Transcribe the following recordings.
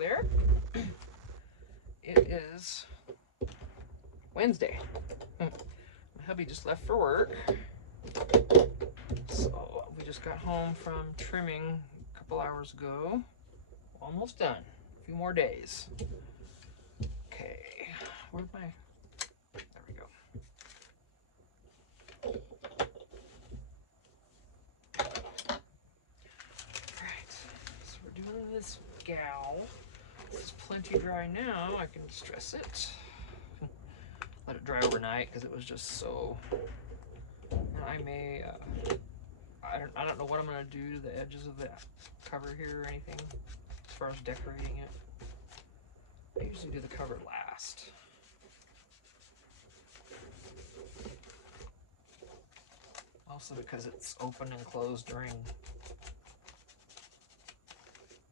there. It is Wednesday. My hubby just left for work. So we just got home from trimming a couple hours ago. Almost done. A few more days. Okay, where'd my... There we go. Alright, so we're doing this gal. This is plenty dry now. I can distress it. Let it dry overnight because it was just so... And I may... I don't know what I'm going to do to the edges of the cover here or anything as far as decorating it. I usually do the cover last. Also because it's open and closed during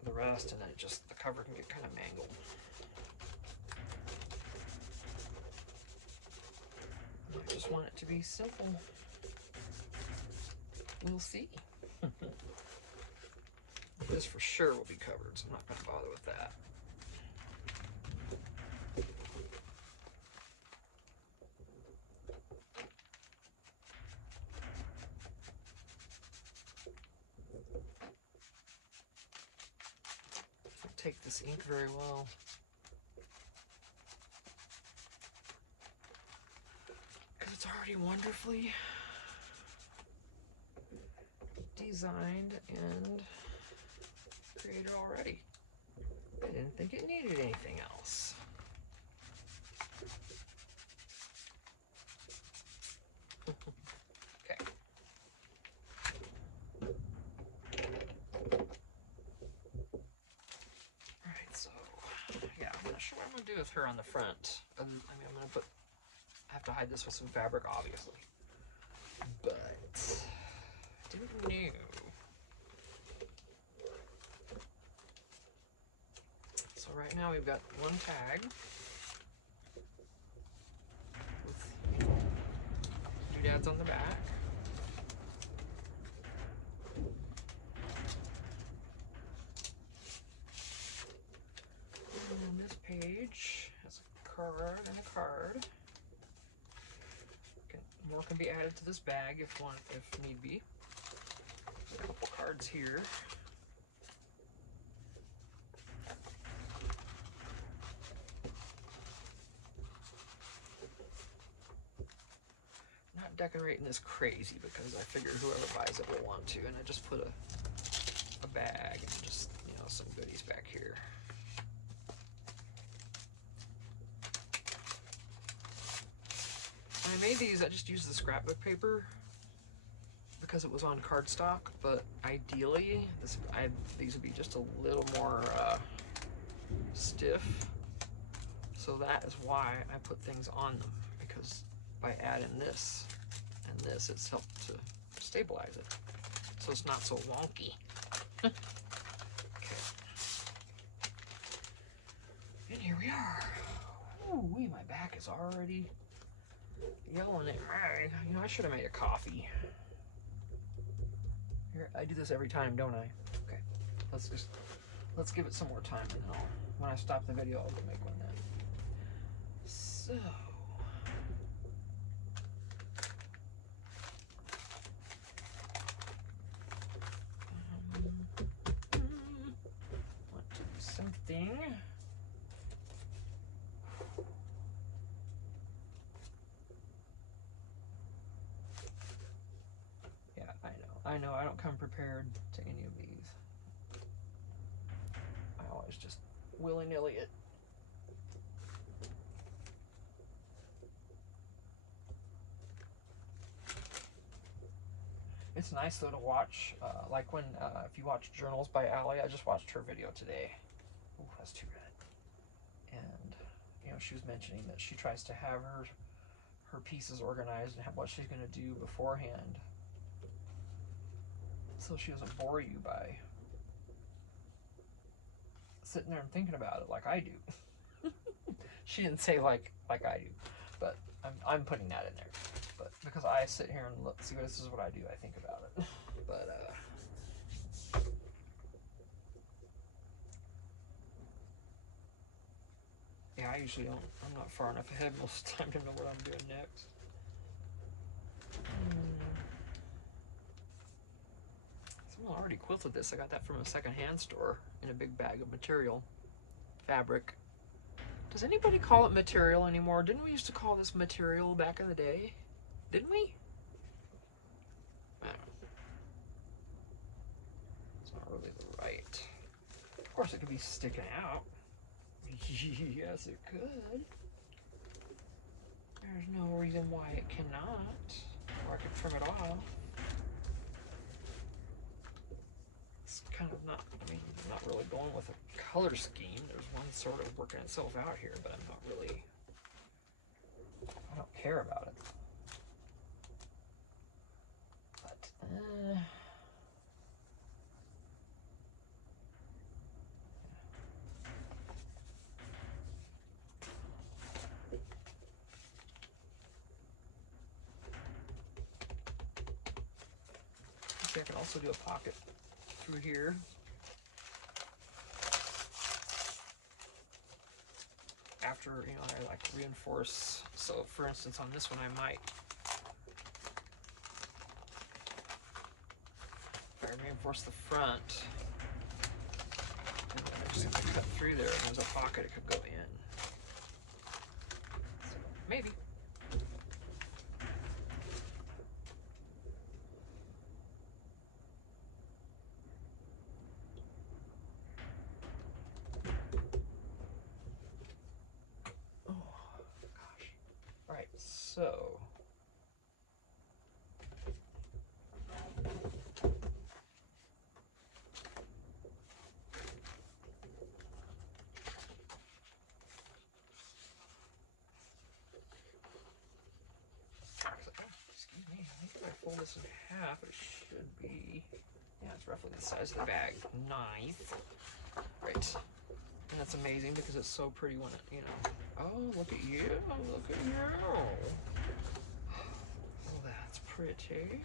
the rest, and then the cover can get kind of mangled. I just want it to be simple. We'll see. This for sure will be covered, so I'm not going to bother with that. Don't take this ink very well. Because it's already wonderfully designed and created already. I didn't think it needed anything else. Okay. Alright, so yeah, I'm not sure what I'm gonna do with her on the front. I mean, I'm gonna I have to hide this with some fabric, obviously. But I didn't know. So right now we've got one tag with doodads on the back. And this page has a card and a card. More can be added to this bag if need be. There's a couple cards here. Not decorating this crazy because I figure whoever buys it will want to, and I just put a bag and just, you know, some goodies back here. When I made these, I just used the scrapbook paper because it was on cardstock, but ideally these would be just a little more stiff. So that is why I put things on them, because by adding this and this, it's helped to stabilize it so it's not so wonky. Okay. And here we are. Ooh, my back is already yelling at me. You know, I should have made a coffee. Here, I do this every time, don't I? Okay. Let's give it some more time, and then when I stop the video, I'll go make one then. So. Want to do something. Yeah, I know I don't come prepared to any of these. I always just willy-nilly it. It's nice though to watch, like when, if you watch Journals by Allie, I just watched her video today. Ooh, that's too red. And, you know, she was mentioning that she tries to have her pieces organized and have what she's going to do beforehand, so she doesn't bore you by sitting there and thinking about it like I do. She didn't say like I do, but I'm putting that in there. But because I sit here and see what this is what I do, I think about it. But Yeah, I usually don't. I'm not far enough ahead most of the time to know what I'm doing next. Someone already quilted this. I got that from a secondhand store in a big bag of material, fabric. Does anybody call it material anymore? Didn't we used to call this material back in the day? Didn't we? I don't know. It's not really the right. Of course, it could be sticking out. Yes, it could. There's no reason why it cannot. Or I could trim it off. It's kind of not, I mean, I'm not really going with a color scheme. There's one sort of working itself out here, but I'm not really, I don't care about it. But, I can also do a pocket through here. After, you know, I like reinforce. So for instance, on this one, I might, if I reinforce the front, and then I'm just gonna cut through there, and there's a pocket it could go in. So maybe. So, excuse me, I think if I fold this in half, it should be, yeah, it's roughly the size of the bag. Nice. Right. And that's amazing because it's so pretty when it, you know, oh, look at you, look at you. Oh, that's pretty.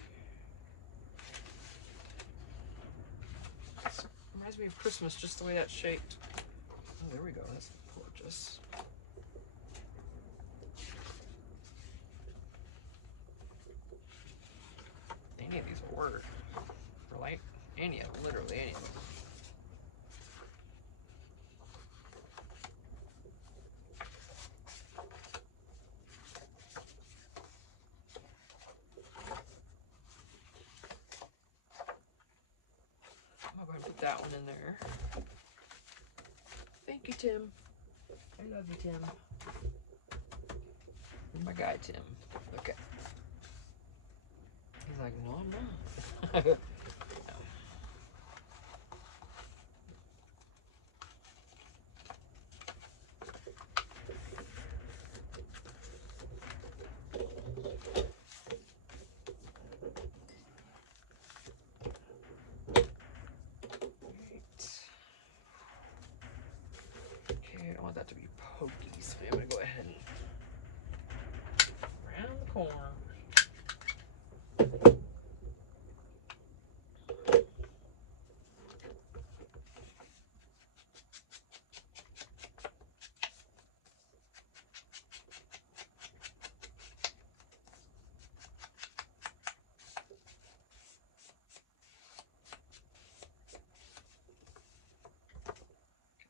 This reminds me of Christmas, just the way that's shaped. Oh, there we go, that's gorgeous. Any of these will work. For like, any of them, literally any of them. I'll go ahead and put that one in there. Thank you, Tim. I love you, Tim. You're my guy, Tim. Okay. He's like, no, I'm not. Okay, I don't want that to be pokey, so I'm gonna go ahead and round the corner.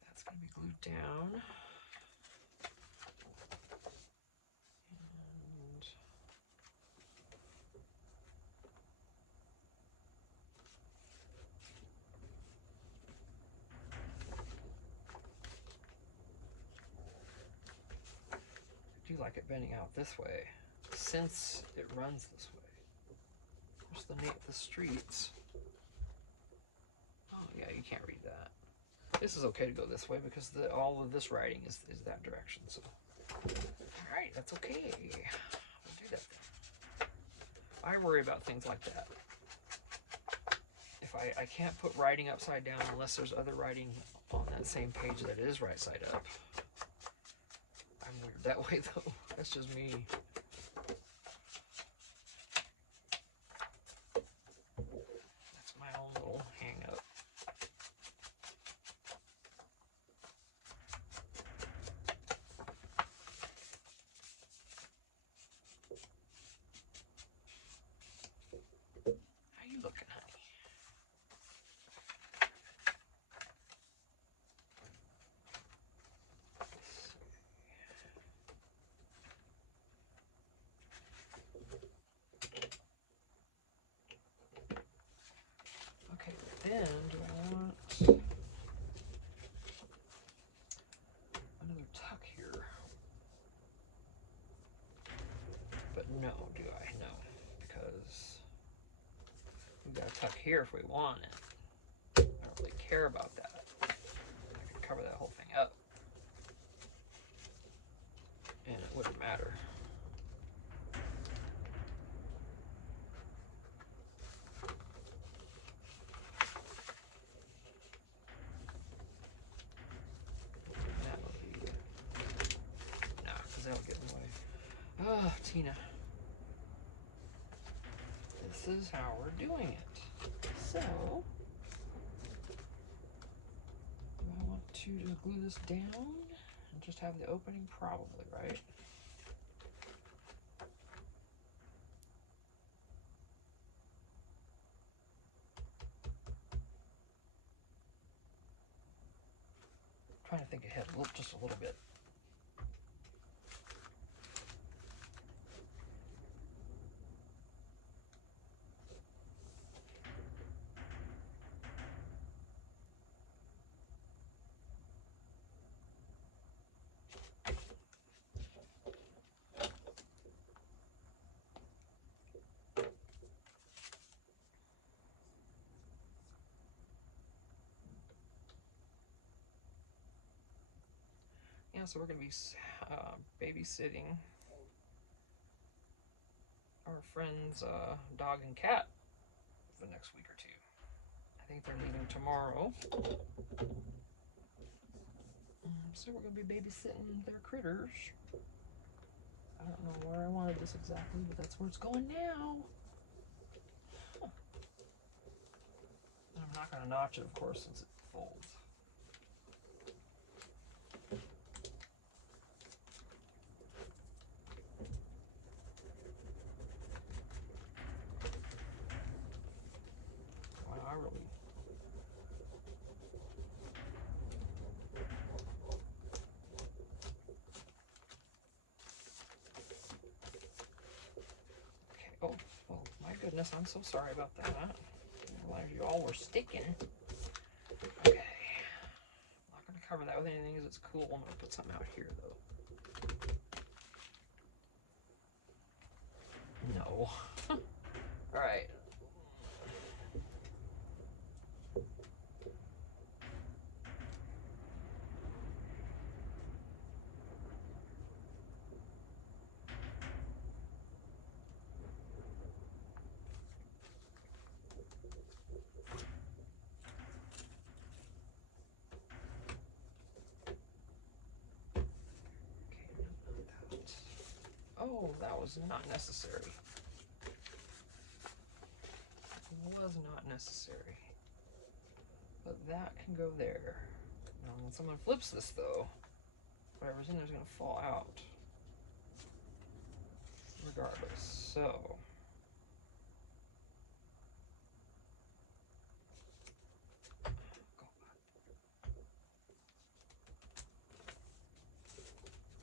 That's gonna be glued down. And I do like it bending out this way, since it runs this way. There's the streets. Oh yeah, you can't read that. This is okay to go this way because all of this writing is that direction. So, all right, that's okay. We'll do that then. I worry about things like that. If I can't put writing upside down unless there's other writing on that same page that is right side up. I'm weird that way though. That's just me. That's my own little hang up. then do I want another tuck here? But no, do I? No, because we've got a tuck here if we want it. I don't really care about that. I can cover that whole thing up, and it wouldn't matter. That would be, nah, because that would get in the way. Oh, Tina. This is how we're doing it. So, do I want to just glue this down and just have the opening? Probably, right? Trying to think ahead just a little bit. Yeah, so we're going to be babysitting our friend's dog and cat for the next week or two. I think they're leaving tomorrow. So we're going to be babysitting their critters. I don't know where I wanted this exactly, but that's where it's going now. Huh. I'm not going to notch it, of course, since it folds. Wow, I really... Oh, my goodness, I'm so sorry about that. I didn't realize you all were sticking. Okay. I'm not going to cover that with anything because it's cool. I'm going to put something out here, though. No. All right. Oh, that was not necessary. Was not necessary. But that can go there. Now, when someone flips this, though, whatever's in there is going to fall out. Regardless. So.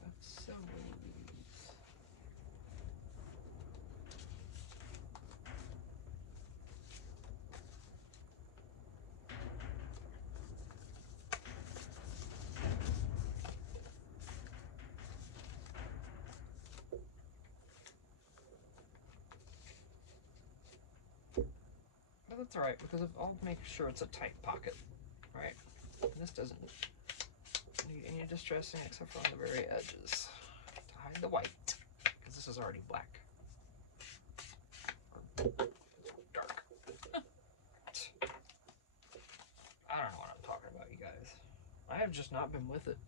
That's so But that's alright, because I'll make sure it's a tight pocket, right? And this doesn't need any distressing except for on the very edges to hide the white, because this is already black. Or dark. I don't know what I'm talking about, you guys. I have just not been with it.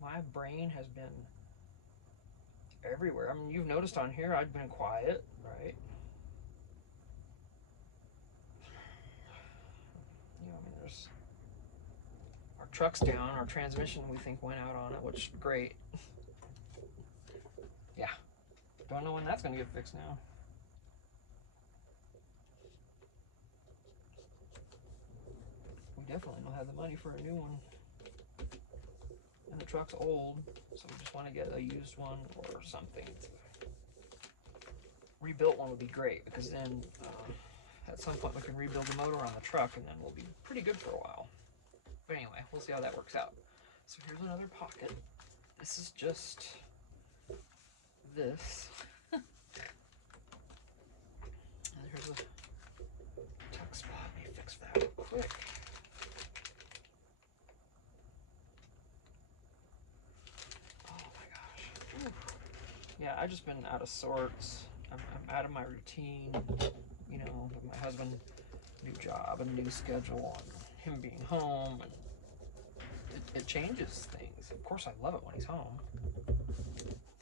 My brain has been everywhere. I mean, you've noticed on here I've been quiet, right? You know, I mean, there's our truck's down, our transmission we think went out on it, which is great. Yeah, don't know when that's gonna get fixed now. We definitely don't have the money for a new one. And the truck's old, so we just want to get a used one or something. Rebuilt one would be great, because then at some point we can rebuild the motor on the truck, and then we'll be pretty good for a while. But anyway, we'll see how that works out. So here's another pocket. This is just this. And here's a tuck spot. Let me fix that real quick. Oh my gosh. Ooh. Yeah, I've just been out of sorts. I'm out of my routine, you know, with my husband, new job and new schedule, and him being home, and it changes things. Of course, I love it when he's home,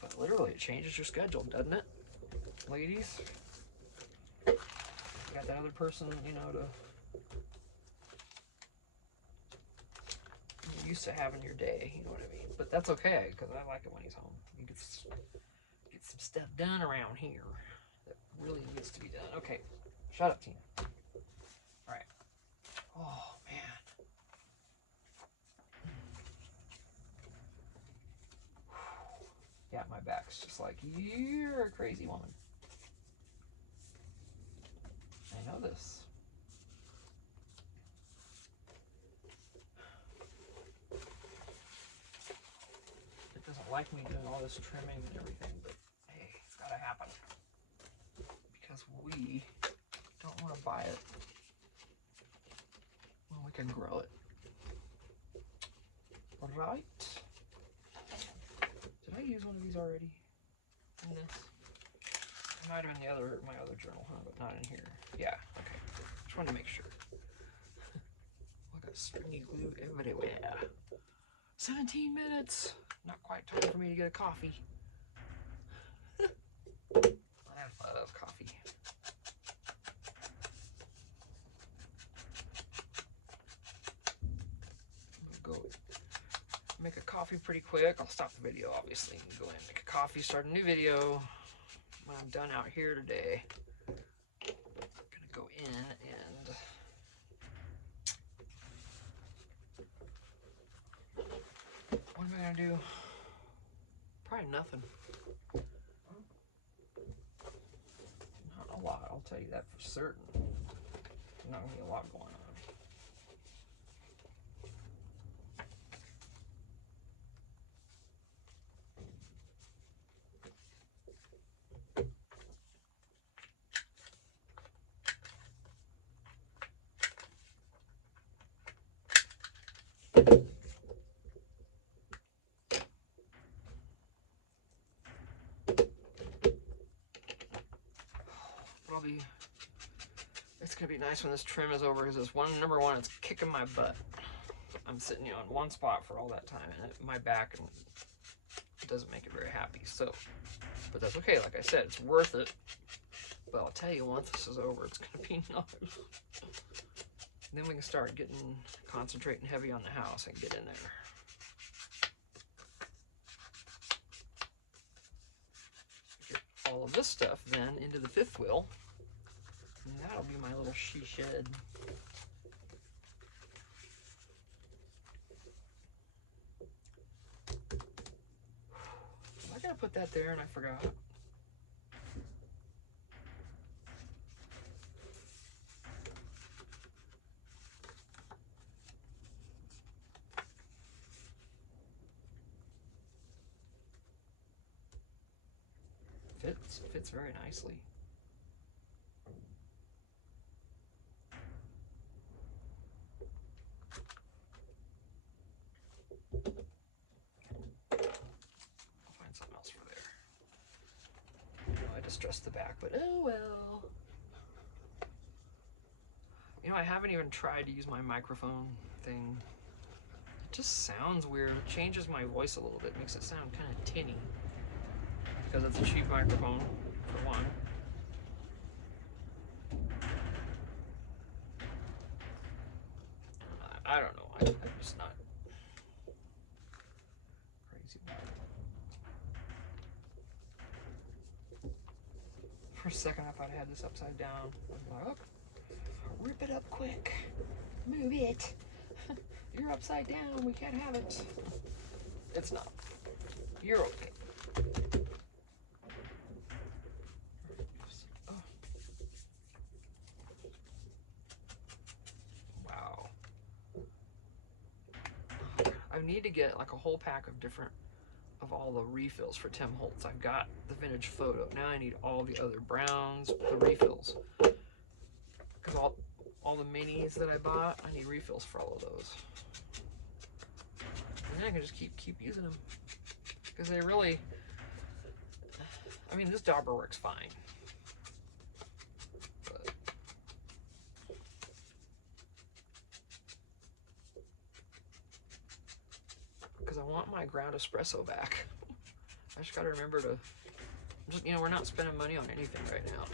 but literally it changes your schedule, doesn't it, ladies? You got that other person, you know, to you're used to having your day, you know what I mean? But that's okay, because I like it when he's home. You get some stuff done around here that really needs to be done. Okay, shut up, Tina. All right. Oh, man. Yeah, my back's just like, you're a crazy woman. I know this. It doesn't like me doing all this trimming and everything, but hey, it's gotta happen. Because we don't want to buy it when we can grow it. Right? Did I use one of these already in this? It might have been my other journal, huh? But not in here. Yeah, okay. Just wanted to make sure. I got stringy glue everywhere. 17 minutes. Not quite time for me to get a coffee. I love coffee. I'm gonna go make a coffee pretty quick. I'll stop the video, obviously, and go in and make a coffee, start a new video when I'm done out here today. I'm gonna go in and what am I gonna do? Probably nothing. Not a lot, I'll tell you that for certain. Not gonna be a lot going on. It's gonna be nice when this trim is over, because this number one, it's kicking my butt. I'm sitting, you know, in one spot for all that time, and my back doesn't make it very happy. So, but that's okay. Like I said, it's worth it. But I'll tell you, once this is over, it's gonna be nice. Then we can start concentrating heavy on the house and get in there. Get all of this stuff then into the fifth wheel. And that'll be my little she shed. I gotta put that there and I forgot. Fits very nicely. Something else for there. I distressed the back, but oh well. You know, I haven't even tried to use my microphone thing. It just sounds weird. It changes my voice a little bit. Makes it sound kind of tinny. Because it's a cheap microphone, for one. I don't know. I'm just not crazy about it. For a second, I thought I had this upside down. I'm like, oh, rip it up quick. Move it. You're upside down. We can't have it. It's not. You're okay. need to get like a whole pack of all the refills for Tim Holtz. I've got the vintage photo. Now I need all the other browns, the refills. Because all the minis that I bought, I need refills for all of those. And then I can just keep using them. Because they really, I mean, this dauber works fine. But because I want my ground espresso back. I just gotta remember to, just, you know, we're not spending money on anything right now.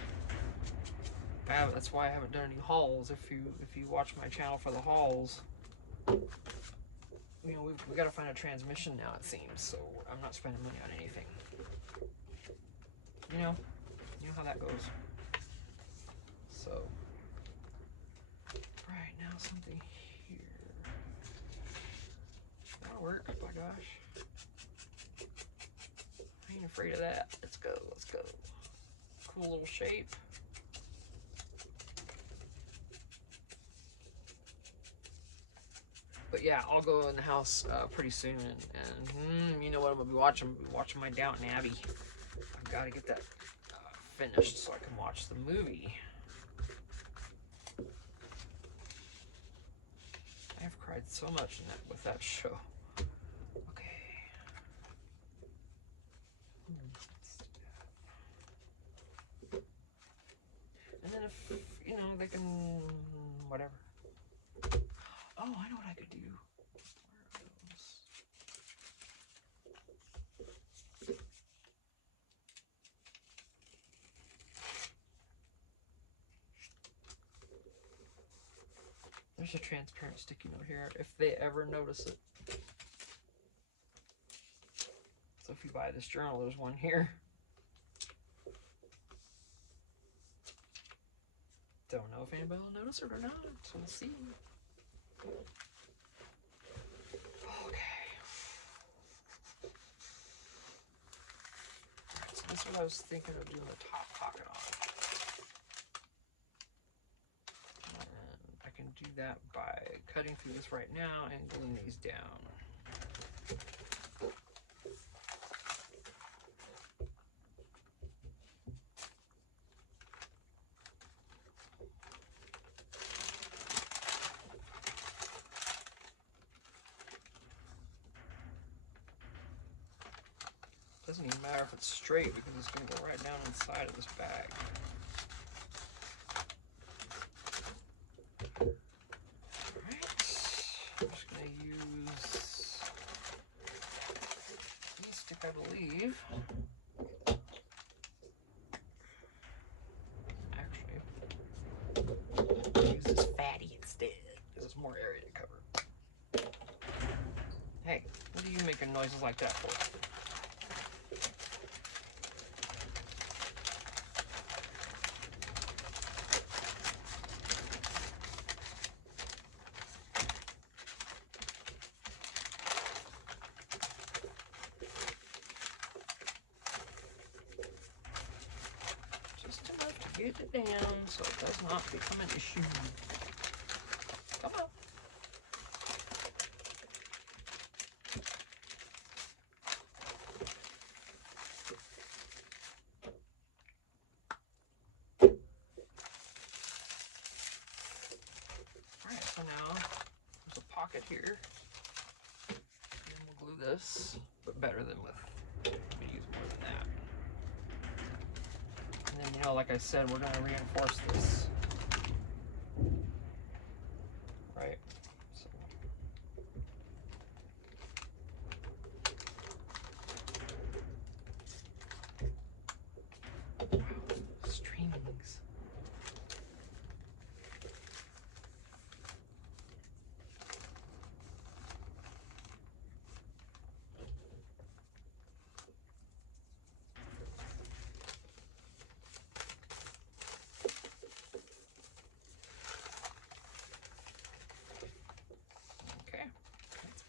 That's why I haven't done any hauls. If you watch my channel for the hauls, you know, we got to find a transmission now, it seems. So I'm not spending money on anything. You know how that goes. So right now something here. That'll work. Oh my gosh, I ain't afraid of that. Let's go. Let's go. Cool little shape. But yeah, I'll go in the house pretty soon, and you know what I'm gonna be watching? I'm gonna be watching my Downton Abbey. I've got to get that finished so I can watch the movie. I've cried so much with that show. Okay. And then if you know they can whatever. Oh, I know what I could do. Where are those? There's a transparent sticky note here, if they ever notice it. So if you buy this journal, there's one here. Don't know if anybody will notice it or not, so we'll see. Okay. Alright, so this is what I was thinking of doing the top pocket on. And I can do that by cutting through this right now and gluing these down. Doesn't even matter if it's straight because it's going to go right down inside of this bag. Alright, I'm just going to use this stick, I believe. Actually, use this fatty instead because it's more area to cover. Hey, what are you making noises like that for? Get it down so it does not become an issue. Come on. Alright, so now there's a pocket here. And we'll glue this, but better than with, we use more than that. And then, you know, like I said, we're going to reinforce this. Right? So. Wow, strings.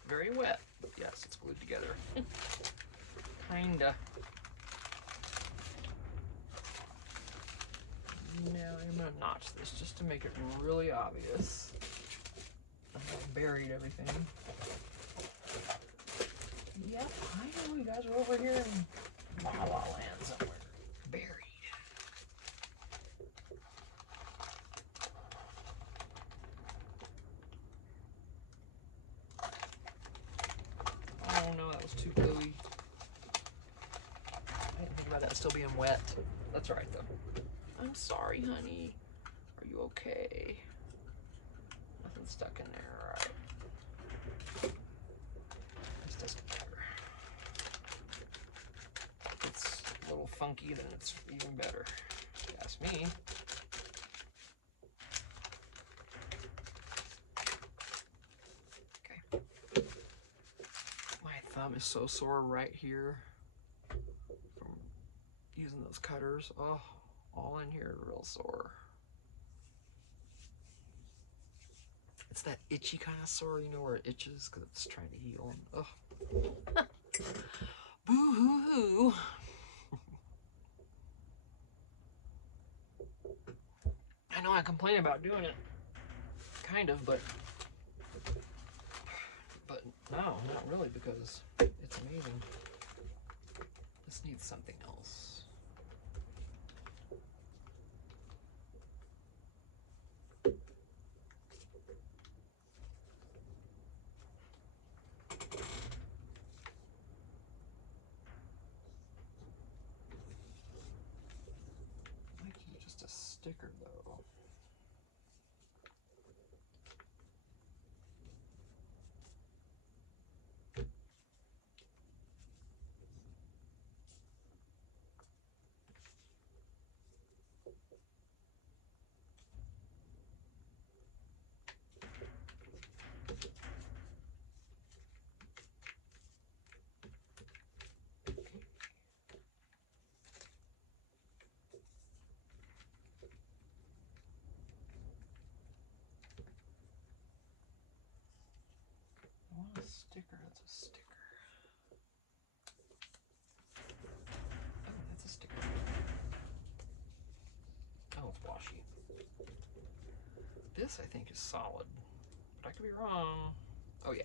Very wet, but yes, it's glued together. Kinda. Now I'm gonna notch this just to make it really obvious. I've buried everything. guys are over here in La La Land somewhere, buried. Oh no, that was too gluey. I didn't think about that still being wet. That's all right though. I'm sorry, honey. Are you okay? Nothing stuck in there, all right. This doesn't matter. If it's a little funky, then it's even better. If you ask me. Okay. My thumb is so sore right here from using those cutters. Oh, all in here is real sore. It's that itchy kind of sore, you know, where it itches because it's trying to heal. Oh. Boo-hoo-hoo. I know I complain about doing it, kind of, but no, not really, because it's amazing. This needs something else. Might use just a sticker though. I want a sticker. That's a sticker. Oh, that's a sticker. Oh, it's washy. This, I think, is solid, but I could be wrong. Oh, yeah.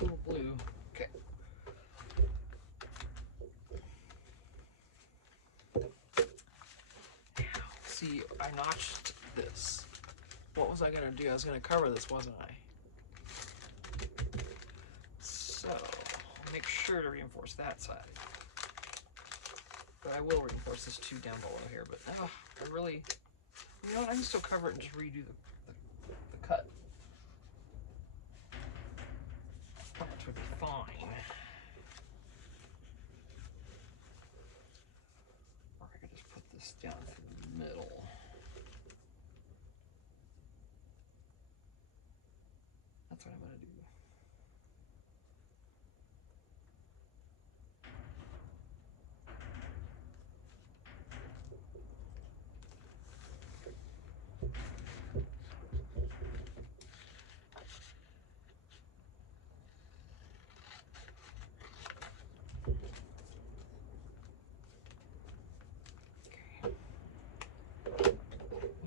Little blue. Okay. Now, see, I notched this. What was I going to do? I was going to cover this, wasn't I? So, I'll make sure to reinforce that side. But I will reinforce this too down below here. But I really, you know what? I can still cover it and just redo the cut. That would be fine. Or I could just put this down through the middle. That's what I'm going to do.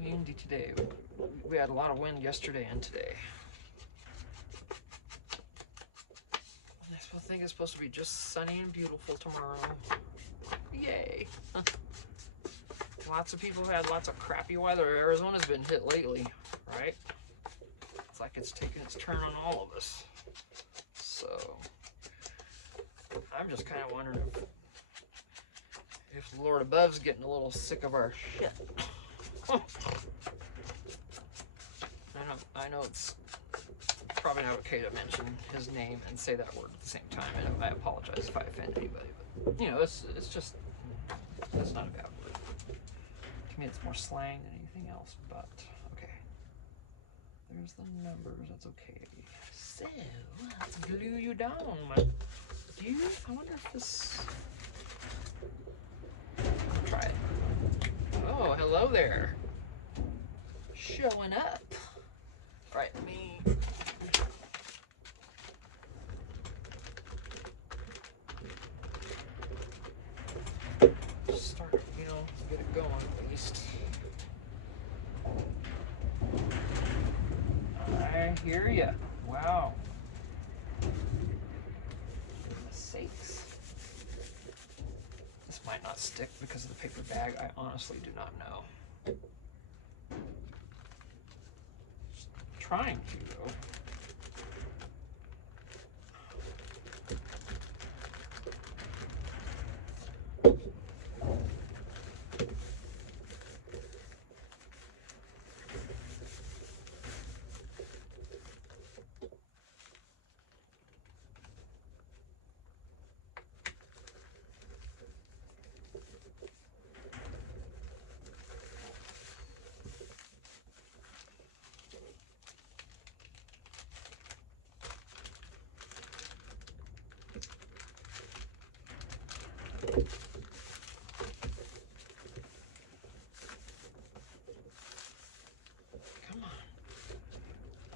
Windy today. We had a lot of wind yesterday and today. I think it's supposed to be just sunny and beautiful tomorrow. Yay! Lots of people had lots of crappy weather. Arizona's been hit lately, right? It's like it's taking its turn on all of us. So I'm just kind of wondering if the Lord above's getting a little sick of our shit. I know it's probably not okay to mention his name and say that word at the same time, and I apologize if I offend anybody, but you know, it's just, that's not a bad word. To me, it's more slang than anything else, but okay. There's the numbers, that's okay. So, let's glue you down, my dude. I wonder if this, I'll try it. Oh, hello there. Showing up. All right, let me start, you know, get least. I hear ya. Wow. Goodness sakes. This might not stick because of the paper bag. I honestly do not know. Just trying to, though. Come on.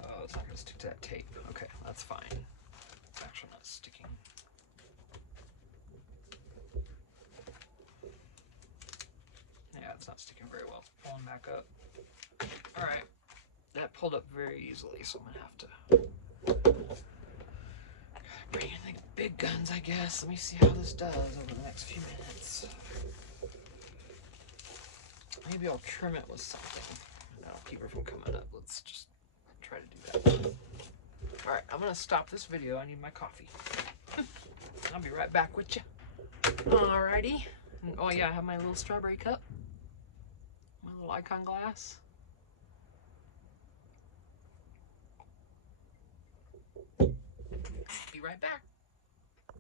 Oh, it's not going to stick to that tape. Okay, that's fine. It's actually not sticking. Yeah, it's not sticking very well. It's pulling back up. Alright. That pulled up very easily, so I'm going to have to bring in the big guns, I guess. Let me see how this does over the next few minutes. Maybe I'll trim it with something. That'll keep her from coming up. Let's just try to do that. Alright, I'm going to stop this video. I need my coffee. I'll be right back with you. Alrighty. Oh yeah, I have my little strawberry cup. My little icon glass. Be right back.